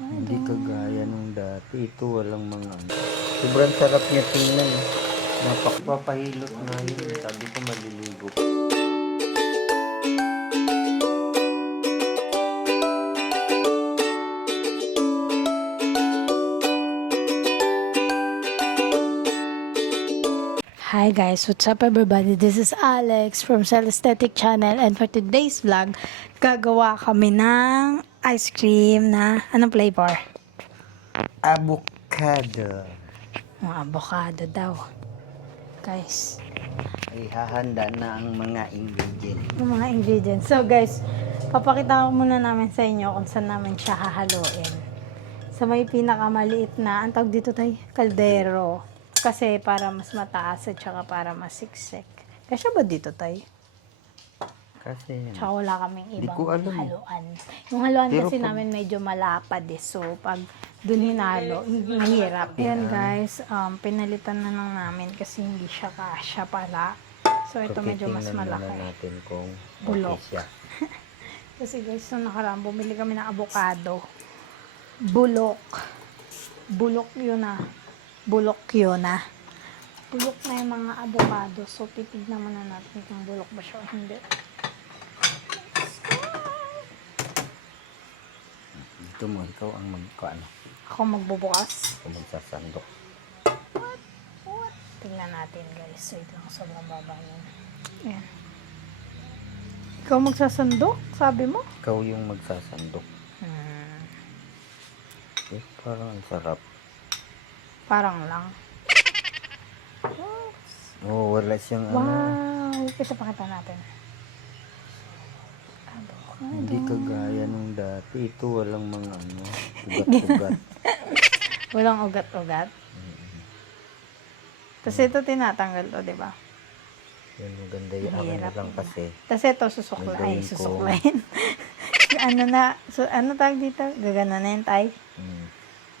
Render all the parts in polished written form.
Hindi kagaya nung dati. Ito walang mga ano. Sobrang sarap niya tingnan. Napakpapahilot nga yun. Sabi ko maliligo. Hi guys, what's up everybody? This is Alex from Cell Aesthetic Channel, and for today's vlog, gagawa kami ng ice cream na anong flavor? Avocado. Avocado daw. Guys, Ay hahanda na ang mga ingredients. yung mga ingredients. So guys, papakita ko muna namin sa inyo kung saan namin siya hahaluin. Sa may pinakamaliit na, ang tawag dito tayo, kaldero. Kasi para mas mataas at saka para mas siksik. Kasi ba dito tayo? Kasi Tsaka wala kaming Di ibang ko alam. haluan. Yung haluan Pero kasi pag- namin medyo malapad eh. So, pag dun hinalo, mahirap. Ayan guys, pinalitan na lang namin kasi hindi siya kasya pala. So, ito medyo mas titingnan muna malaki. natin kung Bulok. okay siya. Kasi guys, nung nakaraan, bumili kami ng avocado. Bulok. Bulok yun ah. Bulok yun ah. Bulok na yung mga avocado. So, titignan muna natin kung bulok ba siya o hindi. Ito mo, ikaw ang ano, Ako magbubukas. kung magsasandok. Tingnan natin guys. Wait lang, sobrang baba yun. Ayan. Ikaw magsasandok? Sabi mo? Ikaw yung magsasandok. Eh, parang ang sarap. Parang lang. Oh, wala siyang ano. Wow! Ito pakita natin. Hindi kagaya nung dati. Ito walang mga ano, ugat-ugat. Walang ugat-ugat. Tapos ito tinatanggal to, di ba? Yan, maganda yung ano Mahirap. lang kasi. Tapos ito susuklay. Gagawin ko. Susuklayin. ano na, so, ano tawag dito? Gagana na yun tayo.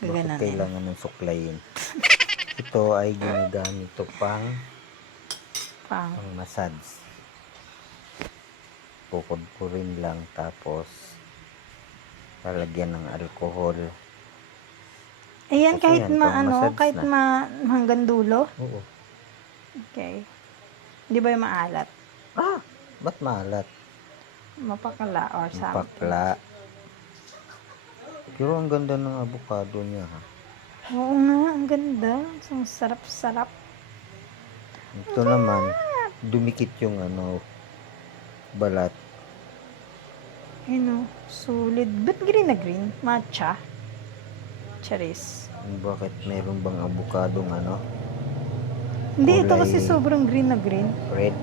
Bakit Gagananin. kailangan ng suklayin? Ito ay ginagamit ito pang massage. Pukod-purin lang tapos lalagyan ng alcohol. Ayan, Kasi kahit yan, pang-massage kahit na. hanggang dulo. Oo. Okay. Di ba yung maalat? Ba't malat? Mapakala or something. Pakla. Pero ang ganda ng avocado niya ha. Oo nga, ang ganda. Ang sarap-sarap. Ito naman, dumikit yung ano, balat. Ayun o, solid. Ba't green na green? Matcha? Charis. Bakit meron bang avocadong ano? Hindi, ito Kulay kasi sobrang green na green. red.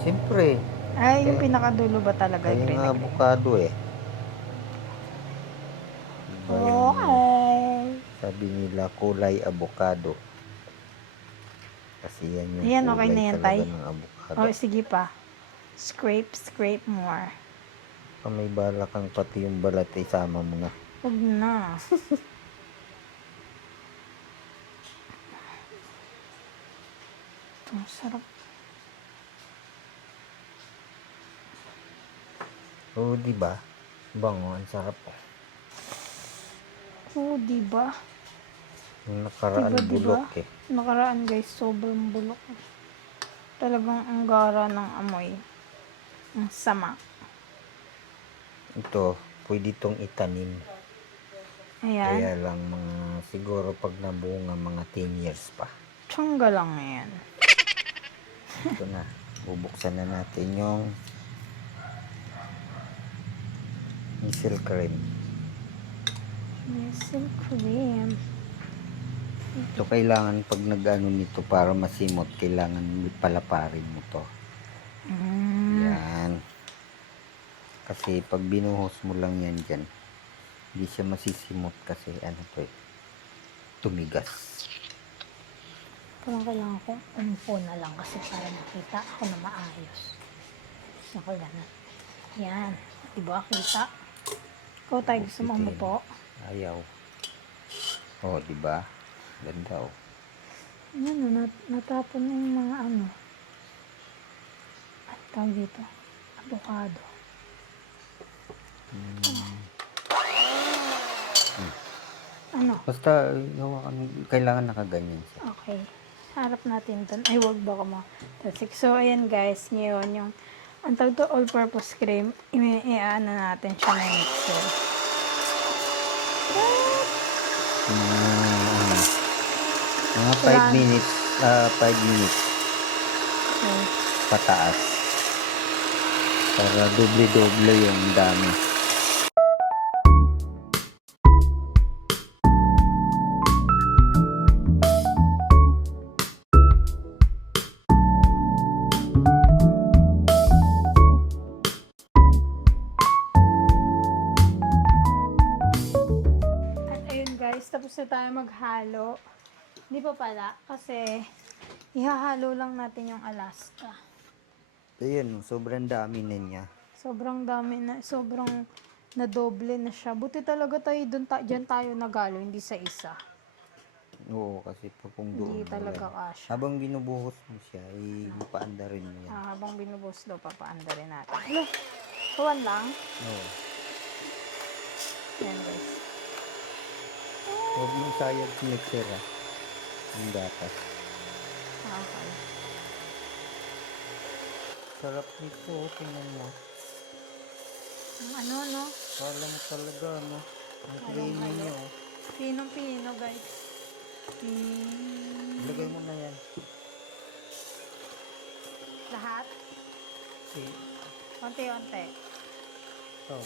Siyempre, Ay, yung pinakadulo ba talaga kaya green nga na green? avocado eh. Diba yung Okay. sabi nila kulay avocado. Kasi yan yung Ayan, kulay okay na yan, talaga Tay. ng avocado. O, sige pa. Scrape, scrape more. Kung may bala kang pati yung balat, isama mo na. Huwag na. Ito, sarap. Oo, diba? Bango, ang sarap. Oo, diba? Yung nakaraan Diba? bulok eh. Nakaraan guys, sobrang bulok. Talagang ang gara ng amoy. Ang sama. Ito, pwede itong itanim. Ayan. Kaya lang siguro pag nabunga mga 10 years pa. Tsangga lang yan. Ito na. Bubuksan na natin yung silk cream. Yes, and cream. Ito kailangan pag nag-ano nito para masimot, kailangan palaparin mo to. Yan. Kasi pag binuhos mo lang yan dyan, hindi siya masisimot kasi ano to eh, tumigas. Parang kailangan kong umpo na lang kasi para makita ako na maayos. Ako ganun. Yan. Diba, kita? Ikaw tayo gusto mo umupo? Ayaw. Oh, diba? Ganda oh. Yan, natapon na yung mga ano. At tawag dito. Avocado. Ano? Basta, kailangan nakaganyan siya. Okay. Harap natin doon. Ay, wag baka matasik. So, ayan guys. Ngayon, yung ang tawag to all-purpose cream, i-ano natin siya na mixer. Mga Kailangan- 5 minutes, 5 minutes Okay. pataas. Para doble-doble yung dami. At ayun guys, tapos na tayo maghalo. Hindi pa pala, kasi ihahalo lang natin yung Alaska. Ayan, sobrang dami na niya. Sobrang dami na, sobrang nadoble na siya. Buti talaga tayo dyan tayo nagalo, hindi sa isa. Oo, kasi pa kung doon. Hindi talaga kasha. Habang binubuhos mo siya, ipaanda rin mo yan. Habang binubos daw, papaanda rin natin. Ano? Kuwan lang. Oo. Yan guys. Huwag mong sayad sa mixer ah. Yung gatas. Okay. Sarap nito, tingnan mo. Ang ano, no? Kala mo talaga, ano. Ang creamy niya, oh. Pinong-pino guys. Ilagay mo na yan. Lahat? Okay. Konti-konti. Ito.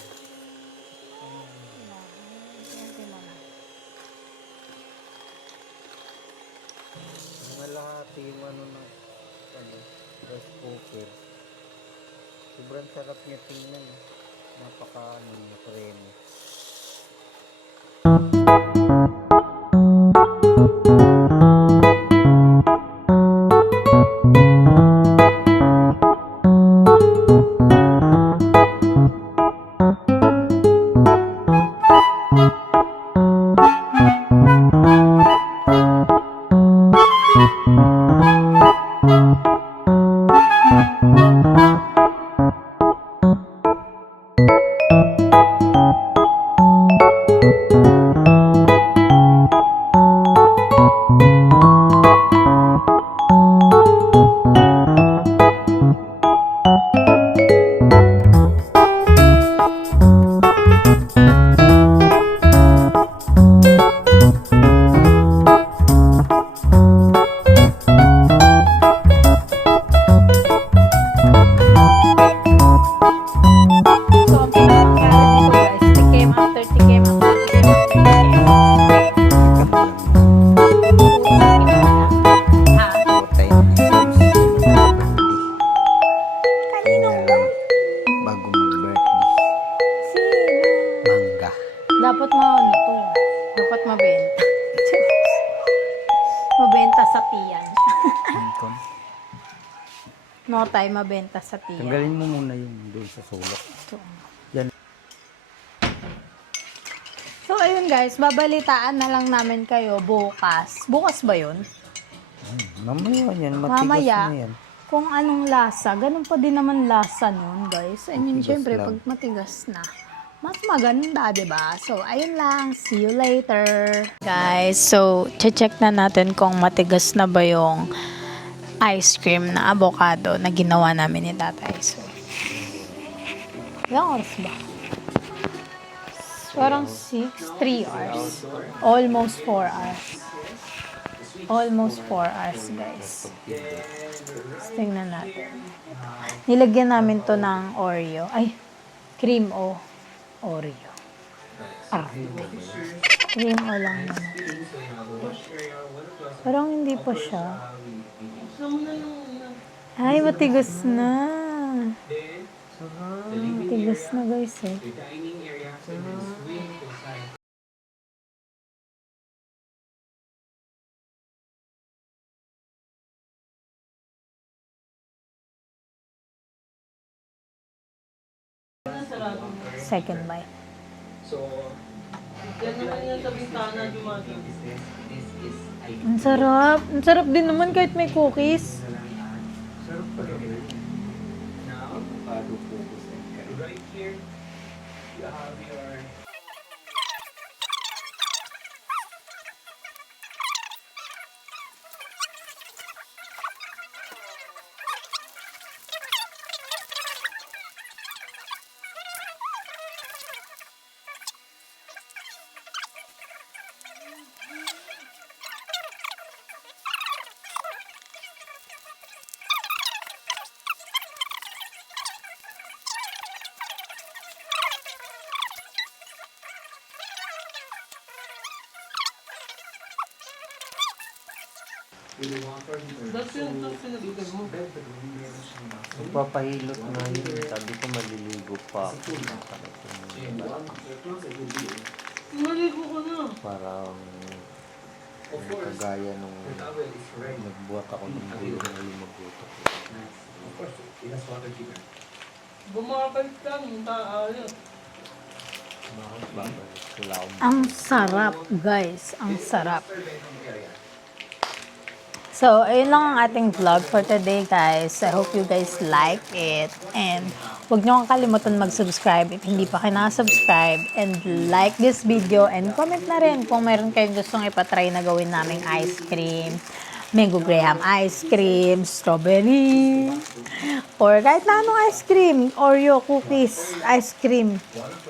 Konti mo na. Mga lahat yung ano ng rice cooker. Sobrang sarap niya tingnan. Napaka niya kremi. So, ang pinakamangyari dito guys, tikim after tikim after tikim after tikim. Ha? Tayo na Kanino ba? bago mag-birthday. Sino? Mangga. Dapat maano to. Dapat mabenta. Mabenta sa tiyan. Hangkong. No tayo mabenta sa tiyan. Tanggalin mo muna yung doon sa sulok. So, Yan. so ayun guys, babalitaan na lang namin kayo bukas. Bukas ba yun? Mamaya yan. Matigas Mamaya. na yan. Kung anong lasa, ganun pa din naman lasa nun, guys. I mean, Matigas syempre, lang. pag matigas na, mas maganda, diba? So, ayun lang. See you later. Guys, so, check na natin kung matigas na ba yung ice cream na avocado na ginawa namin ni tatay. So, ilang oras ba? Parang 3 hours. Almost 4 hours. Almost 4 hours, guys. Tingnan natin. Nilagyan namin to ng Oreo. Ay, cream o Oreo. Cream o lang naman. Parang hindi pa siya. Ay, matigas na. Matigas na guys eh. Second bite. Ang sarap. Ang sarap din naman kahit may cookies. Magpapahilot na yun. Sabi ko maliligo pa ako. Maligo ko na. Parang kagaya nung nagbuhat ako ng bulo ng lumagutok. Bumabalik lang, yung taayos. Babalik. Wala akong Ang sarap, guys. Ang sarap. So, ayun lang ang ating vlog for today, guys. I hope you guys like it. And huwag nyo kang kalimutan mag-subscribe if hindi pa kayo nakasubscribe. And like this video. And comment na rin kung mayroon kayong gustong ipatry na gawin naming ice cream. Mango Graham ice cream, strawberry, or kahit na anong ice cream, Oreo cookies, ice cream,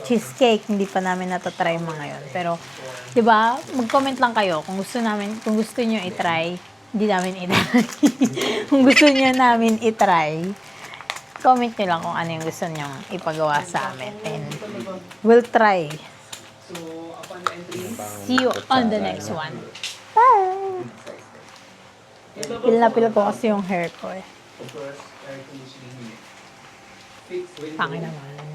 cheesecake, hindi pa namin natatry mga yun. Pero, di ba, mag-comment lang kayo kung gusto nyo i-try, hindi namin i-try. Kung gusto nyo namin i-try, comment nyo lang kung ano yung gusto nyo ipagawa sa amin. And we'll try. See you on the next one. Bye! Pil na pil ko kasi yung hair ko eh. Pangin naman.